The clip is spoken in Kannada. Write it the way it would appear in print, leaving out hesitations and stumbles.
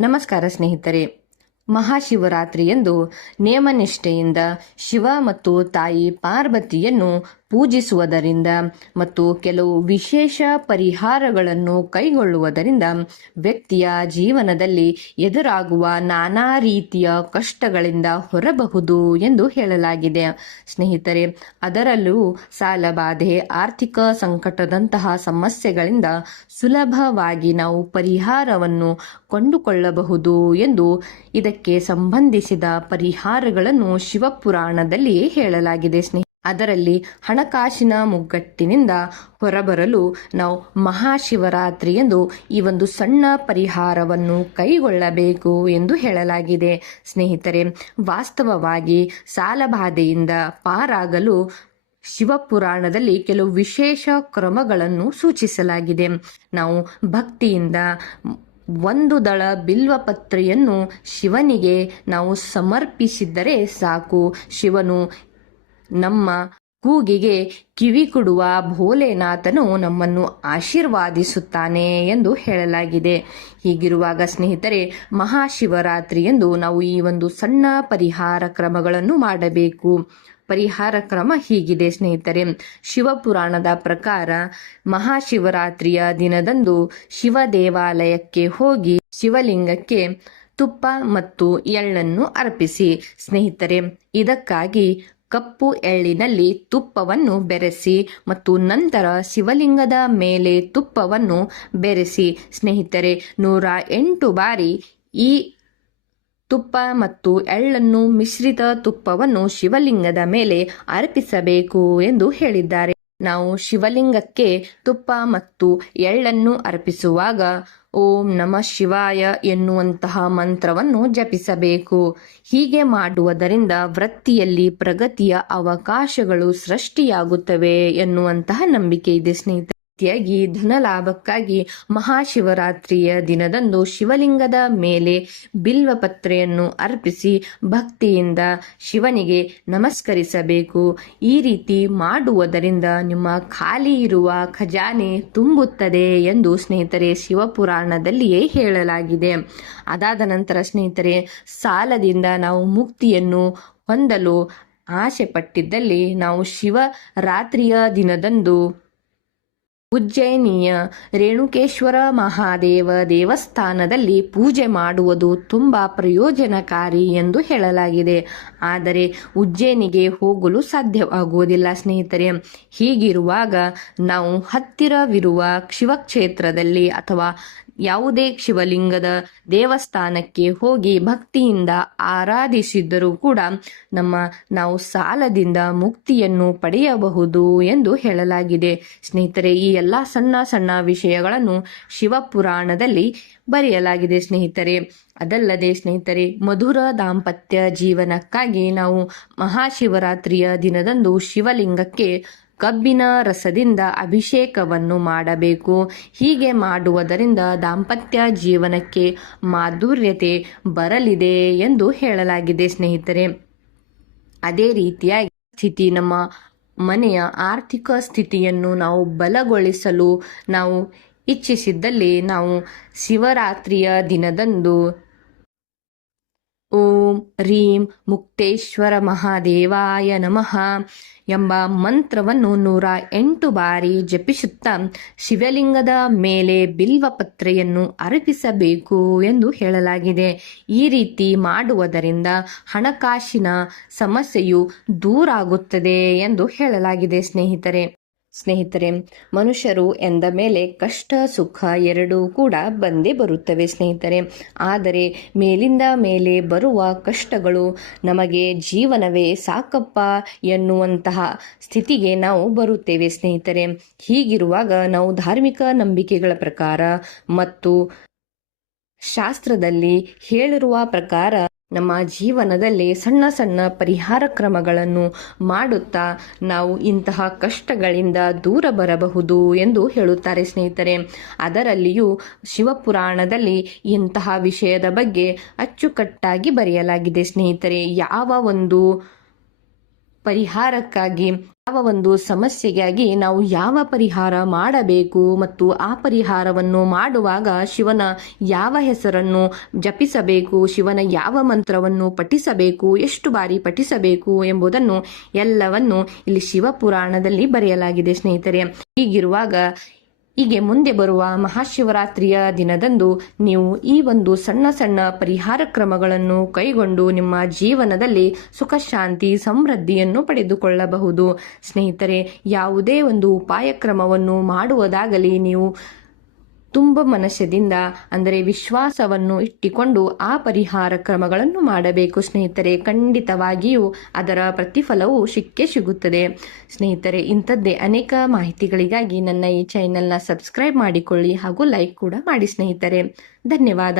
ನಮಸ್ಕಾರ ಸ್ನೇಹಿತರೆ. ಮಹಾಶಿವರಾತ್ರಿಯಂದು ನೇಮನಿಷ್ಠೆಯಿಂದ ಶಿವ ಮತ್ತು ತಾಯಿ ಪಾರ್ವತಿಯನ್ನು ಪೂಜಿಸುವುದರಿಂದ ಮತ್ತು ಕೆಲವು ವಿಶೇಷ ಪರಿಹಾರಗಳನ್ನು ಕೈಗೊಳ್ಳುವುದರಿಂದ ವ್ಯಕ್ತಿಯ ಜೀವನದಲ್ಲಿ ಎದುರಾಗುವ ನಾನಾ ರೀತಿಯ ಕಷ್ಟಗಳಿಂದ ಹೊರಬಹುದು ಎಂದು ಹೇಳಲಾಗಿದೆ. ಸ್ನೇಹಿತರೆ, ಅದರಲ್ಲೂ ಸಾಲಬಾಧೆ, ಆರ್ಥಿಕ ಸಂಕಟದಂತಹ ಸಮಸ್ಯೆಗಳಿಂದ ಸುಲಭವಾಗಿ ನಾವು ಪರಿಹಾರವನ್ನು ಕೊಂಡುಕೊಳ್ಳಬಹುದು ಎಂದು ಇದಕ್ಕೆ ಸಂಬಂಧಿಸಿದ ಪರಿಹಾರಗಳನ್ನು ಶಿವಪುರಾಣದಲ್ಲಿಯೇ ಹೇಳಲಾಗಿದೆ. ಅದರಲ್ಲಿ ಹಣಕಾಸಿನ ಮುಗ್ಗಟ್ಟಿನಿಂದ ಹೊರಬರಲು ನಾವು ಮಹಾಶಿವರಾತ್ರಿ ಎಂದು ಈ ಒಂದು ಸಣ್ಣ ಪರಿಹಾರವನ್ನು ಕೈಗೊಳ್ಳಬೇಕು ಎಂದು ಹೇಳಲಾಗಿದೆ. ಸ್ನೇಹಿತರೆ, ವಾಸ್ತವವಾಗಿ ಸಾಲಬಾಧೆಯಿಂದ ಪಾರಾಗಲು ಶಿವಪುರಾಣದಲ್ಲಿ ಕೆಲವು ವಿಶೇಷ ಕ್ರಮಗಳನ್ನು ಸೂಚಿಸಲಾಗಿದೆ. ನಾವು ಭಕ್ತಿಯಿಂದ ಒಂದು ದಳ ಬಿಲ್ವಪತ್ರೆಯನ್ನು ಶಿವನಿಗೆ ನಾವು ಸಮರ್ಪಿಸಿದ್ದರೆ ಸಾಕು. ಶಿವನು ನಮ್ಮ ಕೂಗಿಗೆ ಕಿವಿ ಕೊಡುವ ಭೋಲೆನಾಥನು ನಮ್ಮನ್ನು ಆಶೀರ್ವಾದಿಸುತ್ತಾನೆ ಎಂದು ಹೇಳಲಾಗಿದೆ. ಹೀಗಿರುವಾಗ ಸ್ನೇಹಿತರೆ, ಮಹಾಶಿವರಾತ್ರಿ ಎಂದು ನಾವು ಈ ಒಂದು ಸಣ್ಣ ಪರಿಹಾರ ಕ್ರಮಗಳನ್ನು ಮಾಡಬೇಕು. ಪರಿಹಾರ ಕ್ರಮ ಹೀಗಿದೆ ಸ್ನೇಹಿತರೆ. ಶಿವಪುರಾಣದ ಪ್ರಕಾರ ಮಹಾಶಿವರಾತ್ರಿಯ ದಿನದಂದು ಶಿವ ದೇವಾಲಯಕ್ಕೆ ಹೋಗಿ ಶಿವಲಿಂಗಕ್ಕೆ ತುಪ್ಪ ಮತ್ತು ಎಳ್ಳನ್ನು ಅರ್ಪಿಸಿ. ಸ್ನೇಹಿತರೆ, ಇದಕ್ಕಾಗಿ ಕಪ್ಪು ಎಳ್ಳಿನಲ್ಲಿ ತುಪ್ಪವನ್ನು ಬೆರೆಸಿ ಮತ್ತು ನಂತರ ಶಿವಲಿಂಗದ ಮೇಲೆ ತುಪ್ಪವನ್ನು ಬೆರೆಸಿ ಸ್ನೇಹಿತರೆ 108 ಬಾರಿ ಈ ತುಪ್ಪ ಮತ್ತು ಎಳ್ಳನ್ನು ಮಿಶ್ರಿತ ತುಪ್ಪವನ್ನು ಶಿವಲಿಂಗದ ಮೇಲೆ ಅರ್ಪಿಸಬೇಕು ಎಂದು ಹೇಳಿದ್ದಾರೆ. ನಾವು ಶಿವಲಿಂಗಕ್ಕೆ ತುಪ್ಪ ಮತ್ತು ಎಳ್ಳನ್ನು ಅರ್ಪಿಸುವಾಗ ಓಂ ನಮಃ ಶಿವಾಯ ಎನ್ನುವಂತಹ ಮಂತ್ರವನ್ನು ಜಪಿಸಬೇಕು. ಹೀಗೆ ಮಾಡುವುದರಿಂದ ವೃತ್ತಿಯಲ್ಲಿ ಪ್ರಗತಿಯ ಅವಕಾಶಗಳು ಸೃಷ್ಟಿಯಾಗುತ್ತವೆ ಎನ್ನುವಂತಹ ನಂಬಿಕೆ ಇದೆ ಸ್ನೇಹಿತರೆ. ಧನಲಾಭಕ್ಕಾಗಿ ಮಹಾಶಿವರಾತ್ರಿಯ ದಿನದಂದು ಶಿವಲಿಂಗದ ಮೇಲೆ ಬಿಲ್ವಪತ್ರೆಯನ್ನು ಅರ್ಪಿಸಿ ಭಕ್ತಿಯಿಂದ ಶಿವನಿಗೆ ನಮಸ್ಕರಿಸಬೇಕು. ಈ ರೀತಿ ಮಾಡುವುದರಿಂದ ನಿಮ್ಮ ಖಾಲಿ ಇರುವ ಖಜಾನೆ ತುಂಬುತ್ತದೆ ಎಂದು ಸ್ನೇಹಿತರೆ ಶಿವಪುರಾಣದಲ್ಲಿಯೇ ಹೇಳಲಾಗಿದೆ. ಅದಾದ ನಂತರ ಸ್ನೇಹಿತರೆ, ಸಾಲದಿಂದ ನಾವು ಮುಕ್ತಿಯನ್ನು ಹೊಂದಲು ಆಸೆ ಪಟ್ಟಿದ್ದಲ್ಲಿ ನಾವು ಶಿವರಾತ್ರಿಯ ದಿನದಂದು ಉಜ್ಜಯಿನಿಯ ರೇಣುಕೇಶ್ವರ ಮಹಾದೇವ ದೇವಸ್ಥಾನದಲ್ಲಿ ಪೂಜೆ ಮಾಡುವುದು ತುಂಬ ಪ್ರಯೋಜನಕಾರಿ ಎಂದು ಹೇಳಲಾಗಿದೆ. ಆದರೆ ಉಜ್ಜಯಿನಿಗೆ ಹೋಗಲು ಸಾಧ್ಯವಾಗುವುದಿಲ್ಲ ಸ್ನೇಹಿತರೆ. ಹೀಗಿರುವಾಗ ನಾವು ಹತ್ತಿರವಿರುವ ಶಿವಕ್ಷೇತ್ರದಲ್ಲಿ ಅಥವಾ ಯಾವುದೇ ಶಿವಲಿಂಗದ ದೇವಸ್ಥಾನಕ್ಕೆ ಹೋಗಿ ಭಕ್ತಿಯಿಂದ ಆರಾಧಿಸಿದ್ದರೂ ಕೂಡ ನಾವು ಸಾಲದಿಂದ ಮುಕ್ತಿಯನ್ನು ಪಡೆಯಬಹುದು ಎಂದು ಹೇಳಲಾಗಿದೆ. ಸ್ನೇಹಿತರೆ, ಈ ಎಲ್ಲ ಸಣ್ಣ ಸಣ್ಣ ವಿಷಯಗಳನ್ನು ಶಿವಪುರಾಣದಲ್ಲಿ ಬರೆಯಲಾಗಿದೆ ಸ್ನೇಹಿತರೆ. ಅದಲ್ಲದೆ ಸ್ನೇಹಿತರೆ, ಮಧುರ ದಾಂಪತ್ಯ ಜೀವನಕ್ಕಾಗಿ ನಾವು ಮಹಾಶಿವರಾತ್ರಿಯ ದಿನದಂದು ಶಿವಲಿಂಗಕ್ಕೆ ಕಬ್ಬಿನ ರಸದಿಂದ ಅಭಿಷೇಕವನ್ನು ಮಾಡಬೇಕು. ಹೀಗೆ ಮಾಡುವುದರಿಂದ ದಾಂಪತ್ಯ ಜೀವನಕ್ಕೆ ಮಾಧುರ್ಯತೆ ಬರಲಿದೆ ಎಂದು ಹೇಳಲಾಗಿದೆ ಸ್ನೇಹಿತರೆ. ಅದೇ ರೀತಿಯಾಗಿ ನಮ್ಮ ಮನೆಯ ಆರ್ಥಿಕ ಸ್ಥಿತಿಯನ್ನು ನಾವು ಬಲಗೊಳಿಸಲು ನಾವು ಇಚ್ಛಿಸಿದ್ದಲ್ಲಿ ನಾವು ಶಿವರಾತ್ರಿಯ ದಿನದಂದು ಓಂ ರೀಂ ಮುಕ್ತೇಶ್ವರ ಮಹಾದೇವಾಯ ನಮಃ ಎಂಬ ಮಂತ್ರವನ್ನು 108 ಬಾರಿ ಜಪಿಸುತ್ತಾ ಶಿವಲಿಂಗದ ಮೇಲೆ ಬಿಲ್ವಪತ್ರೆಯನ್ನು ಅರ್ಪಿಸಬೇಕು ಎಂದು ಹೇಳಲಾಗಿದೆ. ಈ ರೀತಿ ಮಾಡುವುದರಿಂದ ಹಣಕಾಸಿನ ಸಮಸ್ಯೆಯು ದೂರಾಗುತ್ತದೆ ಎಂದು ಹೇಳಲಾಗಿದೆ ಸ್ನೇಹಿತರೆ, ಮನುಷ್ಯರು ಎಂದ ಮೇಲೆ ಕಷ್ಟ ಸುಖ ಎರಡೂ ಕೂಡ ಬಂದೇ ಬರುತ್ತವೆ ಸ್ನೇಹಿತರೆ. ಆದರೆ ಮೇಲಿಂದ ಮೇಲೆ ಬರುವ ಕಷ್ಟಗಳು ನಮಗೆ ಜೀವನವೇ ಸಾಕಪ್ಪ ಎನ್ನುವಂತಹ ಸ್ಥಿತಿಗೆ ನಾವು ಬರುತ್ತೇವೆ ಸ್ನೇಹಿತರೆ. ಹೀಗಿರುವಾಗ ನಾವು ಧಾರ್ಮಿಕ ನಂಬಿಕೆಗಳ ಪ್ರಕಾರ ಮತ್ತು ಶಾಸ್ತ್ರದಲ್ಲಿ ಹೇಳಿರುವ ಪ್ರಕಾರ ನಮ್ಮ ಜೀವನದಲ್ಲಿ ಸಣ್ಣ ಸಣ್ಣ ಪರಿಹಾರ ಕ್ರಮಗಳನ್ನು ಮಾಡುತ್ತಾ ನಾವು ಇಂತಹ ಕಷ್ಟಗಳಿಂದ ದೂರ ಬರಬಹುದು ಎಂದು ಹೇಳುತ್ತಾರೆ ಸ್ನೇಹಿತರೆ. ಅದರಲ್ಲಿಯೂ ಶಿವಪುರಾಣದಲ್ಲಿ ಇಂತಹ ವಿಷಯದ ಬಗ್ಗೆ ಅಚ್ಚುಕಟ್ಟಾಗಿ ಬರೆಯಲಾಗಿದೆ ಸ್ನೇಹಿತರೆ. ಯಾವ ಒಂದು ಪರಿಹಾರಕ್ಕಾಗಿ ಯಾವ ಒಂದು ಸಮಸ್ಯೆಗಾಗಿ ನಾವು ಯಾವ ಪರಿಹಾರ ಮಾಡಬೇಕು ಮತ್ತು ಆ ಪರಿಹಾರವನ್ನು ಮಾಡುವಾಗ ಶಿವನ ಯಾವ ಹೆಸರನ್ನು ಜಪಿಸಬೇಕು, ಶಿವನ ಯಾವ ಮಂತ್ರವನ್ನು ಪಠಿಸಬೇಕು, ಎಷ್ಟು ಬಾರಿ ಪಠಿಸಬೇಕು ಎಂಬುದನ್ನು ಎಲ್ಲವನ್ನು ಇಲ್ಲಿ ಶಿವಪುರಾಣದಲ್ಲಿ ಬರೆಯಲಾಗಿದೆ ಸ್ನೇಹಿತರೆ. ಹೀಗಿರುವಾಗ ಹೀಗೆ ಮುಂದೆ ಬರುವ ಮಹಾಶಿವರಾತ್ರಿಯ ದಿನದಂದು ನೀವು ಈ ಒಂದು ಸಣ್ಣ ಸಣ್ಣ ಪರಿಹಾರ ಕ್ರಮಗಳನ್ನು ಕೈಗೊಂಡು ನಿಮ್ಮ ಜೀವನದಲ್ಲಿ ಸುಖ ಶಾಂತಿ ಸಮೃದ್ಧಿಯನ್ನು ಪಡೆದುಕೊಳ್ಳಬಹುದು ಸ್ನೇಹಿತರೆ. ಯಾವುದೇ ಒಂದು ಉಪಾಯ ಕ್ರಮವನ್ನು ಮಾಡುವುದಾಗಲಿ ನೀವು ತುಂಬ ಮನಸ್ಸದಿಂದ ಅಂದರೆ ವಿಶ್ವಾಸವನ್ನು ಇಟ್ಟುಕೊಂಡು ಆ ಪರಿಹಾರ ಕ್ರಮಗಳನ್ನು ಮಾಡಬೇಕು ಸ್ನೇಹಿತರೆ. ಖಂಡಿತವಾಗಿಯೂ ಅದರ ಪ್ರತಿಫಲವು ಸಿಗುತ್ತದೆ ಸ್ನೇಹಿತರೆ. ಇಂಥದ್ದೇ ಅನೇಕ ಮಾಹಿತಿಗಳಿಗಾಗಿ ನನ್ನ ಈ ಚಾನೆಲ್ನ ಸಬ್ಸ್ಕ್ರೈಬ್ ಮಾಡಿಕೊಳ್ಳಿ ಹಾಗೂ ಲೈಕ್ ಕೂಡ ಮಾಡಿ ಸ್ನೇಹಿತರೆ. ಧನ್ಯವಾದ.